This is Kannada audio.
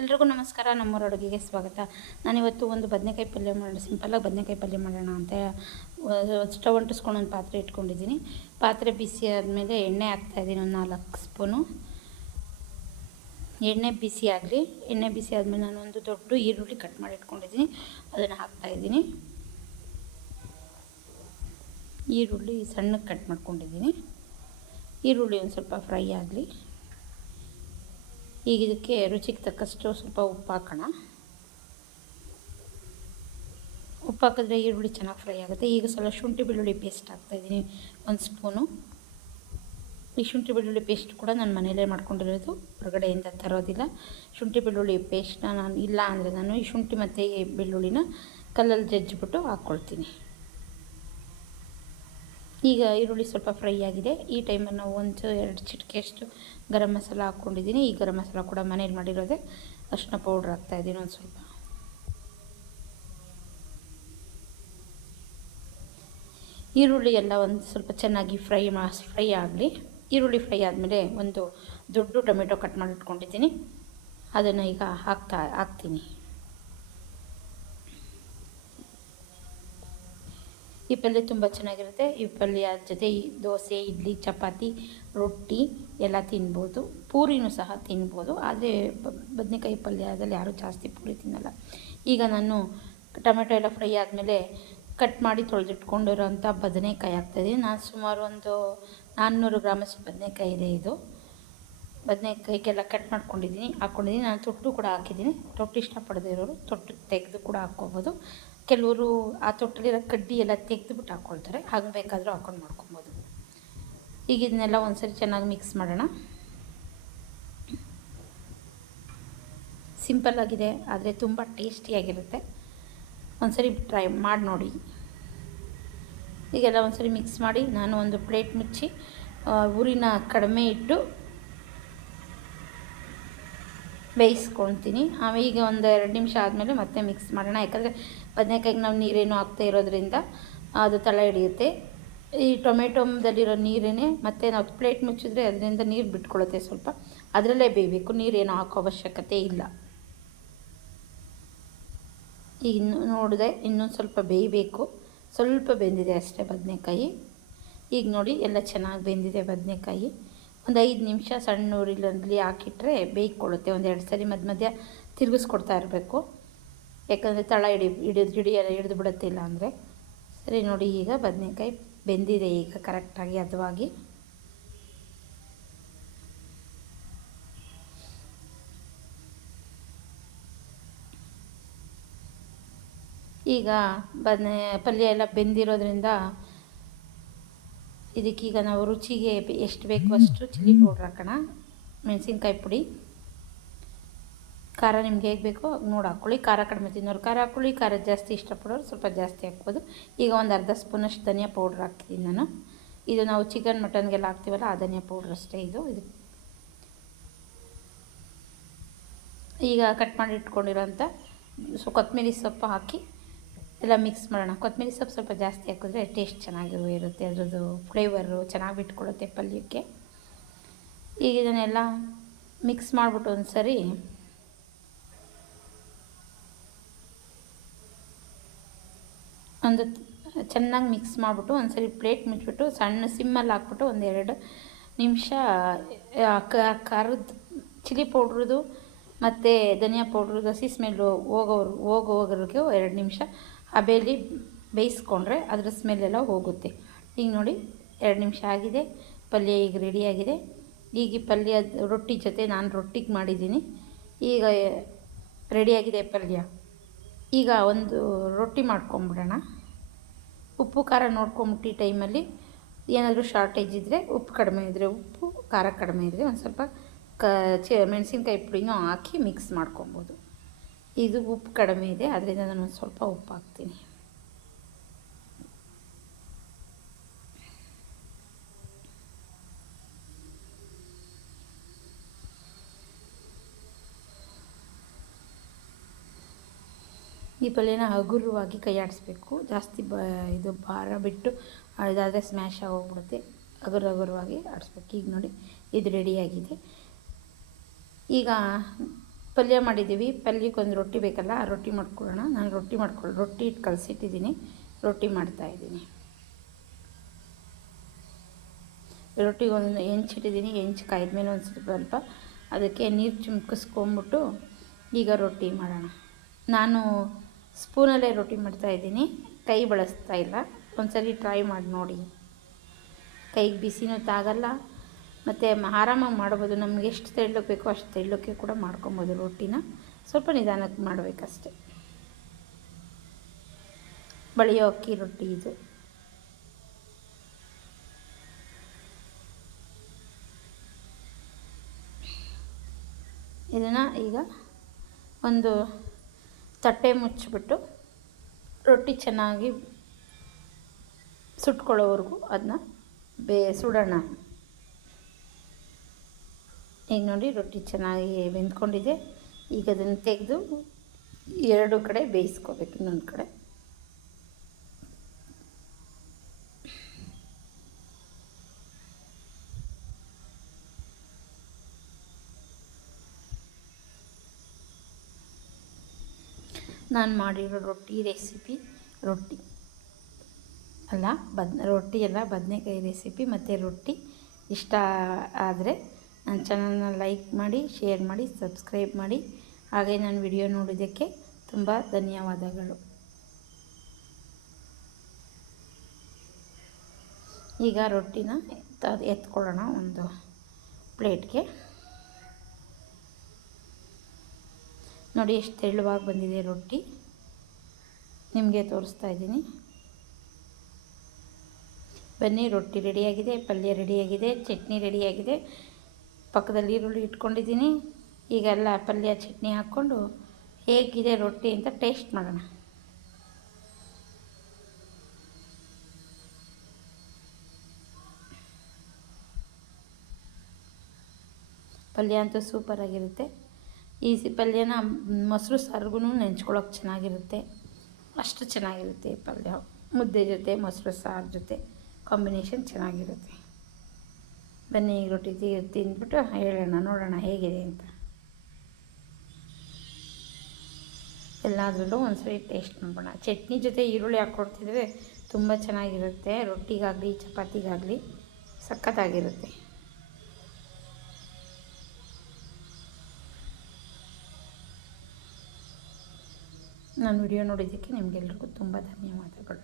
ಎಲ್ರಿಗೂ ನಮಸ್ಕಾರ, ನಮ್ಮೂರ ಅಡುಗೆಗೆ ಸ್ವಾಗತ. ನಾನಿವತ್ತು ಒಂದು ಬದನೆಕಾಯಿ ಪಲ್ಯ ಮಾಡೋಣ ಸಿಂಪಲ್ಲಾಗಿ ಬದನೆಕಾಯಿ ಪಲ್ಯ ಮಾಡೋಣ ಅಂತ ಸ್ಟವ್ ಅಂಟಿಸ್ಕೊಂಡು ಒಂದು ಪಾತ್ರೆ ಇಟ್ಕೊಂಡಿದ್ದೀನಿ. ಪಾತ್ರೆ ಬಿಸಿ ಆದಮೇಲೆ ಎಣ್ಣೆ ಹಾಕ್ತಾಯಿದ್ದೀನಿ ಒಂದು ನಾಲ್ಕು ಸ್ಪೂನು. ಎಣ್ಣೆ ಬಿಸಿ ಆಗಲಿ, ಎಣ್ಣೆ ಬಿಸಿ ಆದಮೇಲೆ ನಾನು ಒಂದು ದೊಡ್ಡ ಈರುಳ್ಳಿ ಕಟ್ ಮಾಡಿ ಇಟ್ಕೊಂಡಿದ್ದೀನಿ. ಅದನ್ನು ಹಾಕ್ತಾಯಿದ್ದೀನಿ ಈರುಳ್ಳಿ ಸಣ್ಣಕ್ಕೆ ಕಟ್ ಮಾಡ್ಕೊಂಡಿದ್ದೀನಿ. ಈರುಳ್ಳಿ ಒಂದು ಸ್ವಲ್ಪ ಫ್ರೈ ಆಗಲಿ. ಈಗ ಇದಕ್ಕೆ ರುಚಿಗೆ ತಕ್ಕಷ್ಟು ಸ್ವಲ್ಪ ಉಪ್ಪು ಹಾಕೋಣ. ಉಪ್ಪು ಹಾಕಿದ್ರೆ ಈರುಳ್ಳಿ ಚೆನ್ನಾಗಿ ಫ್ರೈ ಆಗುತ್ತೆ. ಈಗ ಸ್ವಲ್ಪ ಶುಂಠಿ ಬೆಳ್ಳುಳ್ಳಿ ಪೇಸ್ಟ್ ಹಾಕ್ತಾಯಿದ್ದೀನಿ ಒಂದು ಸ್ಪೂನು. ಈ ಶುಂಠಿ ಬೆಳ್ಳುಳ್ಳಿ ಪೇಸ್ಟ್ ಕೂಡ ನಾನು ಮನೆಯಲ್ಲೇ ಮಾಡ್ಕೊಂಡಿರೋದು. ಹೊರಗಡೆಯಿಂದ ತರೋದಿಲ್ಲ. ಶುಂಠಿ ಬೆಳ್ಳುಳ್ಳಿ ಪೇಸ್ಟ್ನ ನಾನು ಇಲ್ಲ ಅಂದರೆ ನಾನು ಈ ಶುಂಠಿ ಮತ್ತು ಈ ಬೆಳ್ಳುಳ್ಳಿನ ಕಲ್ಲಲ್ಲಿ ಜಜ್ಜಿಬಿಟ್ಟು ಹಾಕ್ಕೊಳ್ತೀನಿ. ಈಗ ಈರುಳ್ಳಿ ಸ್ವಲ್ಪ ಫ್ರೈ ಆಗಿದೆ. ಈ ಟೈಮಲ್ಲಿ ನಾವು ಒಂದು, ಎರಡು ಚಿಟಿಕೆಯಷ್ಟು ಗರಂ ಮಸಾಲ ಹಾಕ್ಕೊಂಡಿದ್ದೀನಿ. ಈ ಗರಂ ಮಸಾಲ ಕೂಡ ಮನೇಲಿ ಮಾಡಿರೋದೆ ಅರಿಶಿನ ಪೌಡ್ರ್ ಹಾಕ್ತಾಯಿದ್ದೀನಿ ಒಂದು ಸ್ವಲ್ಪ. ಈರುಳ್ಳಿ ಎಲ್ಲ ಒಂದು ಸ್ವಲ್ಪ ಚೆನ್ನಾಗಿ ಫ್ರೈ ಮಾ, ಫ್ರೈ ಆಗಲಿ. ಈರುಳ್ಳಿ ಫ್ರೈ ಆದಮೇಲೆ ಒಂದು ದೊಡ್ಡ ಟೊಮೆಟೊ ಕಟ್ ಮಾಡಿಟ್ಕೊಂಡಿದ್ದೀನಿ. ಅದನ್ನು ಈಗ ಹಾಕ್ತಾ, ಹಾಕ್ತೀನಿ. ಈ ಪಲ್ಯ ತುಂಬ ಚೆನ್ನಾಗಿರುತ್ತೆ. ಈ ಪಲ್ಯ ಜೊತೆ ದೋಸೆ, ಇಡ್ಲಿ, ಚಪಾತಿ, ರೊಟ್ಟಿ ಎಲ್ಲ ತಿನ್ಬೋದು. ಪೂರಿನೂ ಸಹ ತಿನ್ಬೋದು. ಆದರೆ ಬದನೆಕಾಯಿ ಪಲ್ಯದಲ್ಲಿ ಯಾರೂ ಜಾಸ್ತಿ ಪೂರಿ ತಿನ್ನಲ್ಲ. ಈಗ ನಾನು ಟೊಮೆಟೊ ಎಲ್ಲ ಫ್ರೈ ಆದಮೇಲೆ ಕಟ್ ಮಾಡಿ ತೊಳೆದಿಟ್ಕೊಂಡಿರೋಂಥ ಬದನೆಕಾಯಿ ಹಾಕ್ತಾಯಿದ್ದೀನಿ ನಾನು ಸುಮಾರು ಒಂದು ನಾನ್ನೂರು ಗ್ರಾಮಷ್ಟು ಬದನೆಕಾಯಿ ಇದೆ ಇದು. ಬದನೆಕಾಯಿಗೆಲ್ಲ ಕಟ್ ಮಾಡ್ಕೊಂಡಿದ್ದೀನಿ, ಹಾಕ್ಕೊಂಡಿದ್ದೀನಿ. ನಾನು ತೊಟ್ಟು ಕೂಡ ಹಾಕಿದ್ದೀನಿ. ತೊಟ್ಟು ಇಷ್ಟಪಡದೇ ಇರೋರು ತೊಟ್ಟು ತೆಗೆದು ಕೂಡ ಹಾಕ್ಕೋಬೋದು. ಕೆಲವರು ಆ ತೊಟ್ಟಲಿರೋ ಕಡ್ಡಿ ಎಲ್ಲ ತೆಗೆದುಬಿಟ್ಟು ಹಾಕ್ಕೊಳ್ತಾರೆ ಹಾಗೆ ಬೇಕಾದರೂ ಹಾಕೊಂಡು ಮಾಡ್ಕೊಬೋದು. ಈಗ ಇದನ್ನೆಲ್ಲ ಒಂದ್ಸರಿ ಚೆನ್ನಾಗಿ ಮಿಕ್ಸ್ ಮಾಡೋಣ. ಸಿಂಪಲ್ ಆಗಿದೆ, ಆದರೆ ತುಂಬ ಟೇಸ್ಟಿಯಾಗಿರುತ್ತೆ ಒಂದ್ಸರಿ ಟ್ರೈ ಮಾಡಿ ನೋಡಿ. ಈಗೆಲ್ಲ ಒಂದ್ಸರಿ ಮಿಕ್ಸ್ ಮಾಡಿ ನಾನು ಒಂದು ಪ್ಲೇಟ್ ಮುಚ್ಚಿ ಊರಿನ ಕಡಿಮೆ ಇಟ್ಟು ಬೇಯಿಸ್ಕೊಳ್ತೀನಿ. ಈಗ ಒಂದು ಎರಡು ನಿಮಿಷ ಆದಮೇಲೆ ಮತ್ತೆ ಮಿಕ್ಸ್ ಮಾಡೋಣ. ಯಾಕಂದರೆ ಬದನೆಕಾಯಿಗೆ ನಾವು ನೀರೇನು ಹಾಕ್ತಾ ಇರೋದ್ರಿಂದ ಅದು ತಳ ಹಿಡಿಯುತ್ತೆ. ಈ ಟೊಮೆಟೊದಲ್ಲಿರೋ ನೀರೇನೆ ಮತ್ತು ನಾವು ಪ್ಲೇಟ್ ಮುಚ್ಚಿದ್ರೆ ಅದರಿಂದ ನೀರು ಬಿಟ್ಕೊಳ್ಳುತ್ತೆ ಸ್ವಲ್ಪ. ಅದರಲ್ಲೇ ಬೇಯಬೇಕು. ನೀರೇನು ಹಾಕೋ ಅವಶ್ಯಕತೆ ಇಲ್ಲ. ಈಗ ಇನ್ನು ನೋಡಿದೆ ಇನ್ನೊಂದು ಸ್ವಲ್ಪ ಬೇಯಬೇಕು. ಸ್ವಲ್ಪ ಬೆಂದಿದೆ ಅಷ್ಟೇ ಬದನೆಕಾಯಿ. ಈಗ ನೋಡಿ ಎಲ್ಲ ಚೆನ್ನಾಗಿ ಬೆಂದಿದೆ ಬದನೆಕಾಯಿ. ಒಂದು ಐದು ನಿಮಿಷ ಸಣ್ಣ ಉರಿಲಲ್ಲಿ ಹಾಕಿಟ್ರೆ ಬೇಯ್ಕೊಳ್ಳುತ್ತೆ ಒಂದು ಎರಡು ಸರಿ ಮಧ್ಯ ಮಧ್ಯ ತಿರುಗಿಸ್ಕೊಡ್ತಾ ಇರಬೇಕು. ಯಾಕಂದರೆ ತಳ ಹಿಡಿ, ಹಿಡಿದು ಹಿಡಿಯಲ್ಲ ಹಿಡಿದು ಬಿಡುತ್ತೆ ಇಲ್ಲ ಅಂದರೆ. ಸರಿ ನೋಡಿ, ಈಗ ಬದನೆಕಾಯಿ ಬೆಂದಿದೆ ಈಗ ಕರೆಕ್ಟಾಗಿ, ಹದವಾಗಿ. ಈಗ ಬದನೆ ಪಲ್ಯ ಎಲ್ಲ ಬೆಂದಿರೋದ್ರಿಂದ ಇದಕ್ಕೀಗ ನಾವು ರುಚಿಗೆ ಎಷ್ಟು ಬೇಕು ಅಷ್ಟು ಚಿಲ್ಲಿ ಪೌಡ್ರ್ ಹಾಕೋಣ. ಮೆಣಸಿನ್ಕಾಯಿ ಪುಡಿ. ಖಾರ ನಿಮ್ಗೆ ಹೇಗೆ ಬೇಕೋ ನೋಡಿ ಹಾಕ್ಕೊಳ್ಳಿ ಖಾರ ಕಡಿಮೆ ತಿನ್ನೋರು ಖಾರ ಹಾಕ್ಕೊಳ್ಳಿ ಖಾರ ಜಾಸ್ತಿ ಇಷ್ಟಪಡೋರು ಸ್ವಲ್ಪ ಜಾಸ್ತಿ ಹಾಕ್ಬೋದು. ಈಗ ಒಂದು ಅರ್ಧ ಸ್ಪೂನಷ್ಟು ಧನಿಯಾ ಪೌಡ್ರ್ ಹಾಕ್ತೀನಿ ನಾನು. ಇದು ನಾವು ಚಿಕನ್ ಮಟನ್ಗೆಲ್ಲ ಹಾಕ್ತೀವಲ್ಲ, ಆ ಧನಿಯಾ ಪೌಡ್ರ್ ಅಷ್ಟೇ ಇದು. ಇದು ಈಗ ಕಟ್ ಮಾಡಿ ಇಟ್ಕೊಂಡಿರೋಂಥ ಸೊ ಕೊತ್ತಂಬರಿ ಸೊಪ್ಪು ಹಾಕಿ ಎಲ್ಲ ಮಿಕ್ಸ್ ಮಾಡೋಣ. ಕೊತ್ತಂಬರಿ ಸೊಪ್ಪು ಸ್ವಲ್ಪ ಜಾಸ್ತಿ ಹಾಕಿದ್ರೆ ಟೇಸ್ಟ್ ಚೆನ್ನಾಗಿ ಇರುತ್ತೆ. ಅದರದ್ದು ಫ್ಲೇವರು ಚೆನ್ನಾಗಿ ಬಿಟ್ಕೊಳ್ಳುತ್ತೆ ಪಲ್ಯಕ್ಕೆ. ಈಗ ಇದನ್ನೆಲ್ಲ ಮಿಕ್ಸ್ ಮಾಡಿಬಿಟ್ಟು ಒಂದು ಸರಿ ಒಂದು ಚೆನ್ನಾಗಿ ಮಿಕ್ಸ್ ಮಾಡಿಬಿಟ್ಟು ಒಂದು ಸರಿ ಪ್ಲೇಟ್ ಮುಚ್ಚಿಬಿಟ್ಟು ಸಣ್ಣ ಸಿಮ್ಮಲ್ಲಿ ಹಾಕ್ಬಿಟ್ಟು ಒಂದೆರಡು ನಿಮಿಷ ಖಾರದ ಚಿಲ್ಲಿ ಪೌಡ್ರದು ಮತ್ತು ಧನಿಯಾ ಪೌಡ್ರದು ಹಸಿ ಸ್ಮೆಲ್ಲು ಹೋಗೋರು ಹೋಗೋವರೆಗೂ ಎರಡು ನಿಮಿಷ ಹಬೆಯಲ್ಲಿ ಬೇಯಿಸ್ಕೊಂಡ್ರೆ ಅದರ ಸ್ಮೆಲ್ಲೆಲ್ಲ ಹೋಗುತ್ತೆ. ಈಗ ನೋಡಿ, ಎರಡು ನಿಮಿಷ ಆಗಿದೆ. ಪಲ್ಯ ಈಗ ರೆಡಿಯಾಗಿದೆ ಈಗ ಈ ಪಲ್ಯ ರೊಟ್ಟಿ ಜೊತೆ ನಾನು ರೊಟ್ಟಿಗೆ ಮಾಡಿದ್ದೀನಿ. ಈಗ ರೆಡಿಯಾಗಿದೆ ಪಲ್ಯ. ಈಗ ಒಂದು ರೊಟ್ಟಿ ಮಾಡ್ಕೊಂಬಿಡೋಣ. ಉಪ್ಪು, ಖಾರ ನೋಡ್ಕೊಂಬಿಟ್ಟು ಟೈಮಲ್ಲಿ ಏನಾದರೂ ಶಾರ್ಟೇಜ್ ಇದ್ದರೆ ಉಪ್ಪು ಕಡಿಮೆ ಇದ್ದರೆ ಉಪ್ಪು, ಖಾರ ಕಡಿಮೆ ಇದ್ದರೆ ಒಂದು ಸ್ವಲ್ಪ ಕ ಚ ಮೆಣಸಿನ್ಕಾಯಿ ಪುಡಿನೂ ಹಾಕಿ ಮಿಕ್ಸ್ ಮಾಡ್ಕೊಬೋದು. ಇದು ಉಪ್ಪು ಕಡಿಮೆ ಇದೆ, ಅದರಿಂದ ನಾನು ಸ್ವಲ್ಪ ಉಪ್ಪು ಹಾಕ್ತೀನಿ. ಈ ಪಲ್ಯನ ಹಗುರವಾಗಿ ಕೈ ಆಡಿಸ್ಬೇಕು. ಜಾಸ್ತಿ ಬ, ಇದು ಭಾರ ಬಿಟ್ಟು ಇದಾದರೆ ಸ್ಮ್ಯಾಶ್ ಆಗೋಗ್ಬಿಡುತ್ತೆ. ಹಗುರ ಹಗುರವಾಗಿ ಆಡಿಸ್ಬೇಕು. ಈಗ ನೋಡಿ, ಇದು ರೆಡಿಯಾಗಿದೆ ಈಗ ಪಲ್ಯ ಮಾಡಿದ್ದೀವಿ. ಪಲ್ಯಕ್ಕೆ ಒಂದು ರೊಟ್ಟಿ ಬೇಕಲ್ಲ, ಆ ರೊಟ್ಟಿ ಮಾಡ್ಕೊಳ್ಳೋಣ. ನಾನು ರೊಟ್ಟಿ ಮಾಡ್ಕೊಳ್ಳಿ ರೊಟ್ಟಿ ಇಟ್ಟು ಕಲಸಿಟ್ಟಿದ್ದೀನಿ. ರೊಟ್ಟಿ ಮಾಡ್ತಾಯಿದ್ದೀನಿ ರೊಟ್ಟಿಗೊಂದು ಹೆಂಚಿಟ್ಟಿದ್ದೀನಿ ಹೆಂಚು ಕಾಯ್ದ ಒಂದು ಸ್ವಲ್ಪ ಅದಕ್ಕೆ ನೀರು ಚಿಮ್ಕಿಸ್ಕೊಂಬಿಟ್ಟು ಈಗ ರೊಟ್ಟಿ ಮಾಡೋಣ. ನಾನು ಸ್ಪೂನಲ್ಲೇ ರೊಟ್ಟಿ ಮಾಡ್ತಾಯಿದ್ದೀನಿ ಕೈ ಬಳಸ್ತಾ ಇಲ್ಲ. ಒಂದ್ಸರಿ ಟ್ರೈ ಮಾಡಿ ನೋಡಿ. ಕೈಗೆ ಬಿಸಿನೂ ತಾಗಲ್ಲ ಮತ್ತು ಆರಾಮಾಗಿ ಮಾಡ್ಬೋದು. ನಮ್ಗೆ ಎಷ್ಟು ತೆಳ್ಳಕ್ಕೆ ಬೇಕೋ ಅಷ್ಟು ತೆಳ್ಳಕ್ಕೆ ಕೂಡ ಮಾಡ್ಕೊಬೋದು ರೊಟ್ಟಿನ. ಸ್ವಲ್ಪ ನಿಧಾನಕ್ಕೆ ಮಾಡಬೇಕಷ್ಟೆ. ಬಳಿಯೋ ಅಕ್ಕಿ ರೊಟ್ಟಿ ಇದು. ಇದನ್ನು ಈಗ ಒಂದು ತಟ್ಟೆ ಮುಚ್ಚಿಬಿಟ್ಟು ರೊಟ್ಟಿ ಚೆನ್ನಾಗಿ ಸುಟ್ಕೊಳ್ಳೋವರೆಗೂ ಅದನ್ನ ಬೇ ಸುಡೋಣ. ಈಗ ನೋಡಿ ರೊಟ್ಟಿ ಚೆನ್ನಾಗಿ ಬೆಂದ್ಕೊಂಡಿದೆ. ಈಗ ಅದನ್ನು ತೆಗೆದು ಎರಡು ಕಡೆ ಬೇಯಿಸ್ಕೋಬೇಕು ಇನ್ನೊಂದು ಕಡೆ. ನಾನು ಮಾಡಿರೋ ರೊಟ್ಟಿ ರೆಸಿಪಿ ರೊಟ್ಟಿ ಅಲ್ಲ ಬದ್, ರೊಟ್ಟಿ ಅಲ್ಲ ಬದನೆಕಾಯಿ ರೆಸಿಪಿ ಮತ್ತು ರೊಟ್ಟಿ ಇಷ್ಟ ಆದರೆ ನನ್ನ ಚಾನಲ್ನ ಲೈಕ್ ಮಾಡಿ, ಶೇರ್ ಮಾಡಿ, ಸಬ್ಸ್ಕ್ರೈಬ್ ಮಾಡಿ. ಹಾಗೆ ನಾನು ವಿಡಿಯೋ ನೋಡಿದ್ದಕ್ಕೆ ತುಂಬ ಧನ್ಯವಾದಗಳು. ಈಗ ರೊಟ್ಟಿನ ಎತ್ಕೊಳ್ಳೋಣ ಒಂದು ಪ್ಲೇಟ್ಗೆ. ನೋಡಿ ಎಷ್ಟು ತೆಳುವಾಗಿ ಬಂದಿದೆ ರೊಟ್ಟಿ. ನಿಮಗೆ ತೋರಿಸ್ತಾ ಇದ್ದೀನಿ. ಬನ್ನಿ, ರೊಟ್ಟಿ ರೆಡಿಯಾಗಿದೆ, ಪಲ್ಯ ರೆಡಿಯಾಗಿದೆ, ಚಟ್ನಿ ರೆಡಿಯಾಗಿದೆ. ಪಕ್ಕದಲ್ಲಿ ಈರುಳ್ಳಿ ಇಟ್ಕೊಂಡಿದ್ದೀನಿ. ಈಗೆಲ್ಲ ಪಲ್ಯ, ಚಟ್ನಿ ಹಾಕ್ಕೊಂಡು ಹೇಗಿದೆ ರೊಟ್ಟಿ ಅಂತ ಟೇಸ್ಟ್ ಮಾಡೋಣ. ಪಲ್ಯ ಅಂತೂ ಸೂಪರಾಗಿರುತ್ತೆ ಈ ಪಲ್ಯನ ಮೊಸರು ಸಾರಿಗೂ ನೆಂಚ್ಕೊಳ್ಳೋಕೆ ಚೆನ್ನಾಗಿರುತ್ತೆ. ಅಷ್ಟು ಚೆನ್ನಾಗಿರುತ್ತೆ ಈ ಪಲ್ಯ. ಮುದ್ದೆ ಜೊತೆ, ಮೊಸರು ಸಾರು ಜೊತೆ ಕಾಂಬಿನೇಷನ್ ಚೆನ್ನಾಗಿರುತ್ತೆ. ಬನ್ನಿ, ಈಗ ರೊಟ್ಟಿ ತಿಂದ್ಬಿಟ್ಟು ಹೇಳೋಣ, ನೋಡೋಣ ಹೇಗಿದೆ ಅಂತ. ಎಲ್ಲಾದ್ರಲ್ಲೂ ಒಂದು ಸ್ವೀಟ್ ಟೇಸ್ಟ್ ಮಾಡೋಣ ಚಟ್ನಿ ಜೊತೆ ಈರುಳ್ಳಿ ಹಾಕ್ಕೊಡ್ತಿದ್ವಿ ತುಂಬ ಚೆನ್ನಾಗಿರುತ್ತೆ. ರೊಟ್ಟಿಗಾಗಲಿ, ಚಪಾತಿಗಾಗಲಿ ಸಖತ್ತಾಗಿರುತ್ತೆ. ನಾನು ವಿಡಿಯೋ ನೋಡಿದ್ದಕ್ಕೆ ನಿಮಗೆಲ್ರಿಗೂ ತುಂಬ ಧನ್ಯವಾದಗಳು.